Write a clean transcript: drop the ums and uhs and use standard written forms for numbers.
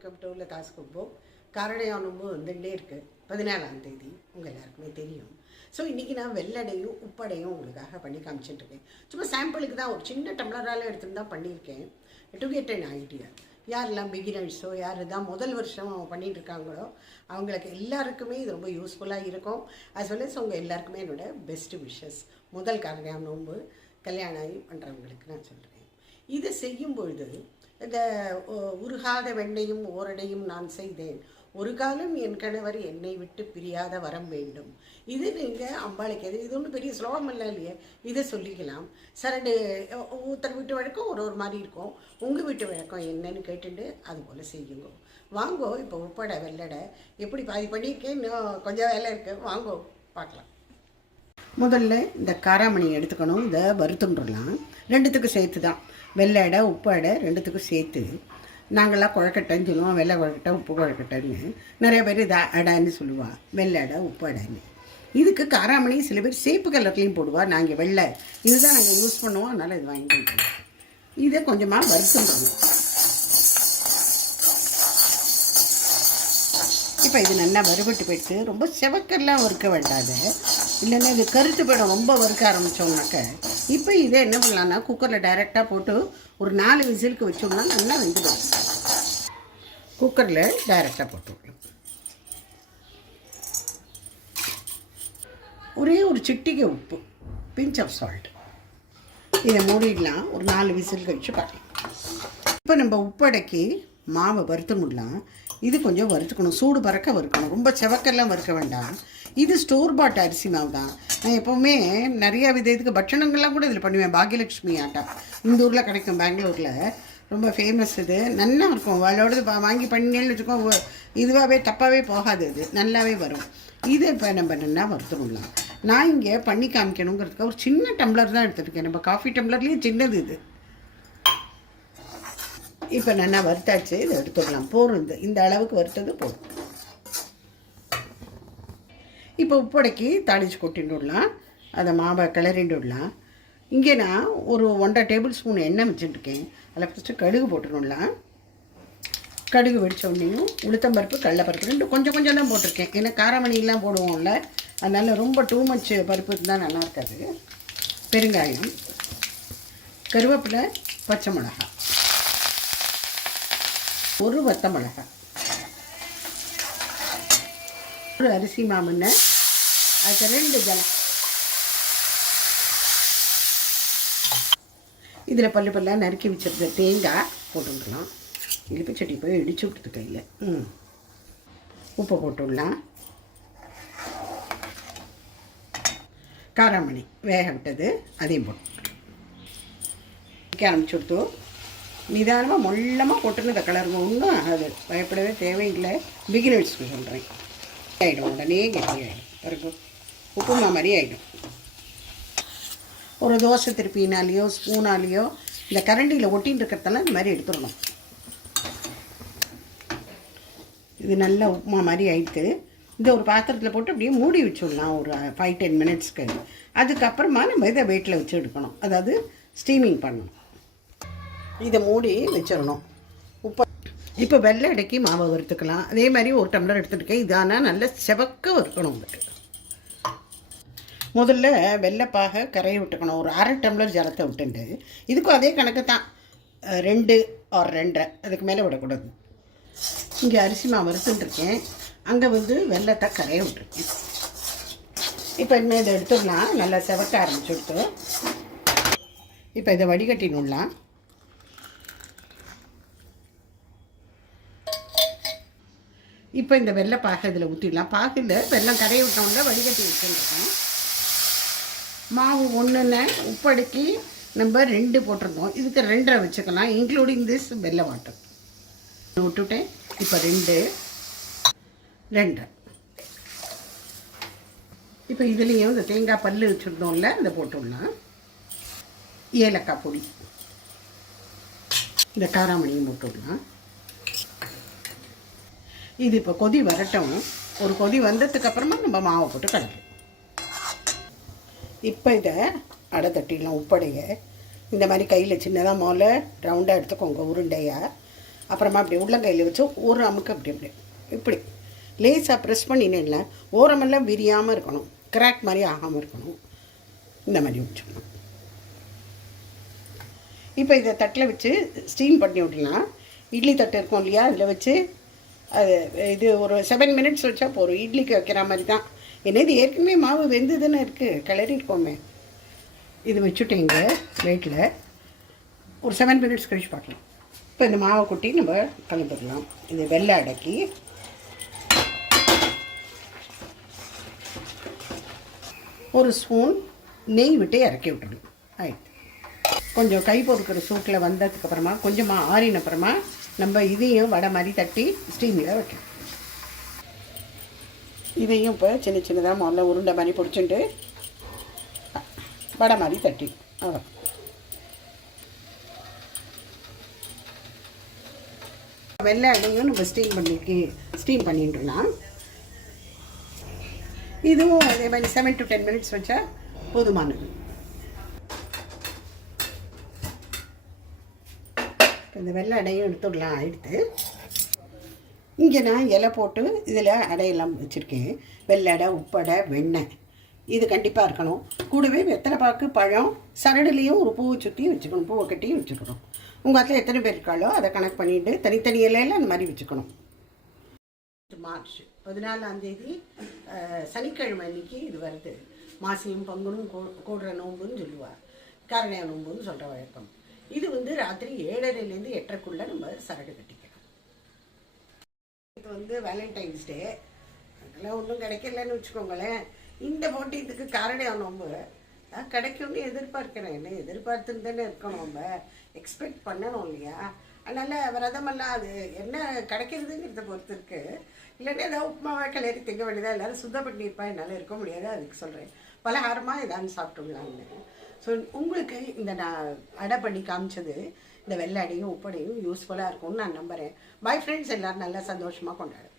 Welcome to Latha's cookbook. Karadaiyan Nombu வந்துட்டே இருக்குது. 17ஆம் தேதி உங்கள் எல்லாருக்குமே தெரியும். ஸோ இன்றைக்கி நான் வெள்ளடையும் உப்படையும் உங்களுக்காக பண்ணி காமிச்சிட்ருக்கேன். சும்மா சாம்பிளுக்கு தான் ஒரு சின்ன டம்ளரால் எடுத்துன்னு தான் பண்ணியிருக்கேன். To get an idea. யாரெல்லாம் பிகினர்ஸோ யார் தான் முதல் வருஷம் பண்ணிகிட்டு இருக்காங்களோ அவங்களுக்கு எல்லாருக்குமே இது ரொம்ப யூஸ்ஃபுல்லாக இருக்கும். அஸ் வெல் அஸ் உங்கள் எல்லாருக்குமே என்னோடய பெஸ்ட்டு விஷஸ். முதல் காரடையான் நோன்பு கல்யாணம் ஆகி பண்ணுறவங்களுக்கு நான் சொல்கிறேன். இதை செய்யும் பொழுது இந்த உருகாத வெண்ணையும் ஓரடையும் நான் செய்தேன், ஒரு காலம் என் கணவர் என்னை விட்டு பிரியாத வரம் வேண்டும். இது நீங்கள் அம்பாளுக்கு இது ஒன்றும் பெரிய ஸ்லோகம் இல்லை இல்லையே, இதை சொல்லிக்கலாம். சரடு ஒருத்தர் வீட்டு வழக்கம் ஒரு மாதிரி இருக்கும். உங்கள் வீட்டு வழக்கம் என்னன்னு கேட்டுட்டு அது போல் செய்யுங்க. வாங்கோ. இப்போ உப்படை வெள்ளடை எப்படி பாதி பண்ணியிருக்கேன், இன்னும் கொஞ்சம் வேலை இருக்குது. வாங்கோ பார்க்கலாம். முதல்ல இந்த காராமணி எடுத்துக்கணும். இதை வறுத்துன்றலாம். ரெண்டுத்துக்கும் சேர்த்து தான், வெள்ளை உப்பு அடை ரெண்டுத்துக்கும் சேர்த்து. நாங்கள்லாம் குழக்கட்டைன்னு சொல்லுவோம். வெள்ளை குழக்கட்டை உப்பு குழக்கட்டைன்னு நிறைய பேர் இதை அடைன்னு சொல்லுவாள். வெள்ளை அடை உப்பு அடைன்னு. இதுக்கு காராமணி சில பேர் சேப்பு கலர்லேயும் போடுவாள். நாங்கள் வெள்ளை இதுதான் நாங்கள் யூஸ் பண்ணுவோம், அதனால் இது வாங்கிட்டு இதை கொஞ்சமாக வறுத்துன்றணும். இப்போ இது நல்லா வறுபட்டு போயிட்டு ரொம்ப செவக்கெல்லாம் வறுக்க வேண்டாது, இல்லைன்னா இது கருத்து போயிடும் ரொம்ப வறுக்க ஆரம்பித்தோம்னாக்க. இப்போ இதை என்ன பண்ணலான்னா குக்கரில் டைரெக்டாக போட்டு ஒரு 4 விசிலுக்கு வச்சோம்னா நல்லா வெந்துடும். குக்கரில் டைரெக்டாக போட்டு விடலாம். ஒரே ஒரு சிட்டிகை உப்பு, பிஞ்ச் ஆஃப் சால்ட். இதை மூடிடலாம். ஒரு 4 விசிலுக்கு வச்சு பார்க்கலாம். இப்போ நம்ம உப்படைக்கு மாவை வறுத்து முடியலாம். இது கொஞ்சம் வறுத்துக்கணும், சூடு பறக்க வறுக்கணும், ரொம்ப செவக்கெல்லாம் வறுக்க வேண்டாம். இது ஸ்டோர் பாட் அரிசி மாவு தான். நான் எப்போவுமே நிறையா இதுக்கு பட்சணங்கள்லாம் கூட இதில் பண்ணுவேன். பாகியலட்சுமி ஆட்டா இந்த ஊரில் கிடைக்கும், பெங்களூரில் ரொம்ப ஃபேமஸ். இது நல்லா இருக்கும். அவளோடது வாங்கி பண்ணினேன்னு வச்சுக்கோ, இதுவாகவே தப்பாகவே போகாது, இது நல்லாவே வரும். இதை இப்போ நம்ம நல்லா வறுத்துடலாம். நான் இங்கே பண்ணி காமிக்கணுங்கிறதுக்கு ஒரு சின்ன டம்ளர் தான் எடுத்துருக்கேன். நம்ம காஃபி டம்ளர்லேயும் சின்னது இது. இப்போ நல்லா வறுத்தாச்சு, இதை எடுத்துடலாம். போரும் இந்த அளவுக்கு வறுத்தது போதும். இப்போ உப்படைக்கு தாளித்து கொட்டிட்டு விடலாம். அதை மாவை கிளறிண்டு விடலாம். இங்கே நான் ஒரு 1.5 டேபிள் ஸ்பூன் எண்ணெய் வச்சுட்டுருக்கேன். அதில் ஃபஸ்ட்டு கடுகு போட்டுடலாம். கடுகு வெடித்த உடனேயும் உளுத்தம்பருப்பு கடலைப்பருப்பு ரெண்டு கொஞ்சம் கொஞ்சம் தான் போட்டிருக்கேன். ஏன்னா காராமணிலாம் போடுவோம்ல, அதனால் ரொம்ப டூ மச் பருப்பு இருந்தால் நல்லா இருக்காது. பெருங்காயம், கருவேப்பிலை, பச்சை மிளகாய், ஒரு வத்த மிளகாய், ஒரு அரிசி மாமண்ணை, அதுக்கு 2 ஜலம். இதில் பல்லு பல்லாக நறுக்கி வச்சிருந்த தேங்காய் போட்டுடலாம். இழுப்பு சட்டி போய் இடிச்சு விட்டுது கையில். உப்பு போட்டுடலாம். காராமணி வேக விட்டது அதையும் போட்டு ஆரம்பிச்சு கொடுத்தோம். நிதானமாக மொல்லமாக போட்டுன்னு இந்த கலருங்க. ஒன்றும் ஆகாது, பயப்படவே தேவையில்லை. பிகினர்ஸ்க்கு சொல்கிறேன். ஆகிடும், உடனே கெட்டி ஆகிடும். பிறகு உப்புமா மாதிரி ஆகிடும். ஒரு தோசை திருப்பினாலேயோ ஸ்பூனாலேயோ இந்த கரண்டியில் ஒட்டின்னு இருக்கிறதெல்லாம் இந்த மாதிரி எடுத்துடணும். இது நல்லா உப்புமா மாதிரி ஆகிட்டு இந்த ஒரு பாத்திரத்தில் போட்டு அப்படியே மூடி வச்சுடலாம் ஒரு 5-10 மினிட்ஸ்க்கு. அதுக்கப்புறமா நம்ம இதை வெயிட்டில் வச்சு எடுக்கணும், அதாவது ஸ்டீமிங் பண்ணணும். இதை மூடி வச்சிடணும். இப்போ வெள்ளை அடைக்கி மாவை வறுத்துக்கலாம். அதே மாதிரி ஒரு டம்ளர் எடுத்துகிட்டு இதானால் நல்ல செவக்க வறுக்கணும். உங்களுக்கு முதல்ல வெள்ளைப்பாக கரையை விட்டுக்கணும். ஒரு 1/2 டம்ளர் ஜலத்தை விட்டுண்டு இதுக்கும் அதே கணக்கு தான், 2 or 2.5, அதுக்கு மேலே விடக்கூடாது. இங்கே அரிசி மாவு வறுத்துட்டுருக்கேன், அங்கே வெள்ளத்தை கரையை விட்டுருக்கேன். இப்போ இனிமேல் இதை எடுத்துடலாம். நல்லா செவக்க ஆரம்பிச்சு எடுத்து இப்போ இதை வடிகட்டினுடலாம். இப்போ இந்த வெள்ளை பாகு இதில் ஊற்றிடலாம். பாகில் வெள்ளம் கரையை விட்டோம்னா வடிகட்டி வச்சுருக்கோம். மாவு ஒன்றுன்னு உப்படைக்கு நம்ம 2 போட்டிருந்தோம், இதுக்கு 2.5 வச்சுக்கலாம், இன்க்ளூடிங் திஸ் வெள்ளை வாட்டர் விட்டுட்டேன். இப்போ 2.5. இப்போ இதுலேயும் இந்த தேங்காய் பல் வச்சுருந்தோம்ல அதை போட்டுடலாம். ஏலக்காய் பொடி, இந்த காராமணியும் போட்டுடலாம். இது இப்போ கொதி வரட்டும். ஒரு கொதி வந்ததுக்கப்புறமா நம்ம மாவை போட்டு கலக்கலாம். இப்போ இதை அடை தட்டிடலாம். உப்படையை இந்த மாதிரி கையில் சின்னதாக மோல ரவுண்டாக எடுத்துக்கோங்க, உருண்டையாக. அப்புறமா அப்படி உள்ளங்கையில் வச்சு ஒரு அமுக்கு அப்படி அப்படி இப்படி லேசாக ப்ரெஸ் பண்ணினேன்ல ஓரமெல்லாம் விரியாமல் இருக்கணும், கிராக் மாதிரி ஆகாமல் இருக்கணும். இந்த மாதிரி வச்சுக்கணும். இப்போ இதை தட்டில் வச்சு ஸ்டீம் பண்ணி விடலாம். இட்லி தட்டு இருக்கும் இல்லையா, அதில் வச்சு அது இது ஒரு 7 மினிட்ஸ் வச்சா போதும். இட்லிக்கு வைக்கிற மாதிரி தான். ஏன்னா இது ஏற்கனவே மாவு வெந்துதுன்னு இருக்குது, கிளறி இருக்கோமே. இது வச்சுட்டேங்க வெயிட்டில் ஒரு 7 மினிட்ஸ் கழிச்சு பார்க்கலாம். இப்போ இந்த மாவை கொட்டி நம்ம கலந்துடலாம். இது வெள்ளை அடக்கி ஒரு ஸ்பூன் நெய் விட்டு இறக்கி விட்டுணும். ஆயிடுச்சு. கொஞ்சம் கை பொறுக்கிற சூட்டில் வந்ததுக்கப்புறமா கொஞ்சமாக ஆறின அப்புறமா நம்ம இதையும் வடை மாதிரி தட்டி ஸ்டீமில் வைக்கணும். இதையும் இப்போ சின்ன சின்னதாக முதல்ல உருண்டை மாதிரி பிடிச்சிட்டு வடை மாதிரி தட்டி அவ்வளோ. வெள்ளை அடையும் நம்ம ஸ்டீம் பண்ணிட்டுலாம். இதுவும் அதே மாதிரி 7 to 10 மினிட்ஸ் வச்சா போதுமானது. இந்த வெள்ளை அடையும் எடுத்துடலாம். ஆயிடுத்து. இங்கே நான் இலை போட்டு இதில் அடையெல்லாம் வச்சுருக்கேன். வெள்ளை அடை, உப்படை, வெண்ணெய் இது கண்டிப்பாக இருக்கணும். கூடவே வெத்தலைப்பாக்கு, பழம், சரடுலேயும் ஒரு பூவை சுற்றி வச்சுக்கணும், பூவை கட்டியும் வச்சுக்கணும். உங்கள் இடத்துல எத்தனை பேர் இருக்காளோ அதை கணக்கு பண்ணிவிட்டு தனித்தனி இலையில் அந்த மாதிரி வச்சுக்கணும். மார்ச் 14 சனிக்கிழமை அன்னைக்கு இது வருது. மாசியும் பங்குனும் கூடுற நோம்புன்னு சொல்லுவாள், காரணையா நோம்புன்னு சொல்கிற வழக்கம். இது ராத்திரி 7:30லேருந்து 8:30க்குள்ளே நம்ம சரடு கட்டிக்கணும். இப்போ வேலண்டைன்ஸ் டே, அதெல்லாம் ஒன்றும் கிடைக்கலன்னு வச்சுக்கோங்களேன். இந்த போட்டியத்துக்கு காரணையா நோம்பு நான் கிடைக்கும்னு எதிர்பார்க்கிறேன். என்ன எதிர்பார்த்துன்னு தானே இருக்கணும், நம்ம எக்ஸ்பெக்ட் பண்ணணும் இல்லையா? அதனால் விரதமெல்லாம் அது என்ன கிடைக்கிறதுங்கிறத பொறுத்து இருக்குது. இல்லைன்னா ஏதாவது உப்புமாவை கிளறி திங்க வேண்டியதாக எல்லோரும் சுத்தம் பண்ணியிருப்பா, என்னால் இருக்க முடியாது. அதுக்கு சொல்கிறேன், பலகாரமாக ஏதாவது சாப்பிட்டுடலான்னு. ஸோ உங்களுக்கு இந்த நான் அடை பண்ணி காமிச்சது இந்த வெள்ளை அடையும் உப்படையும் யூஸ்ஃபுல்லாக இருக்கும்னு நான் நம்புகிறேன். பை ஃப்ரெண்ட்ஸ், எல்லோரும் நல்லா சந்தோஷமாக கொண்டாடுறேன்.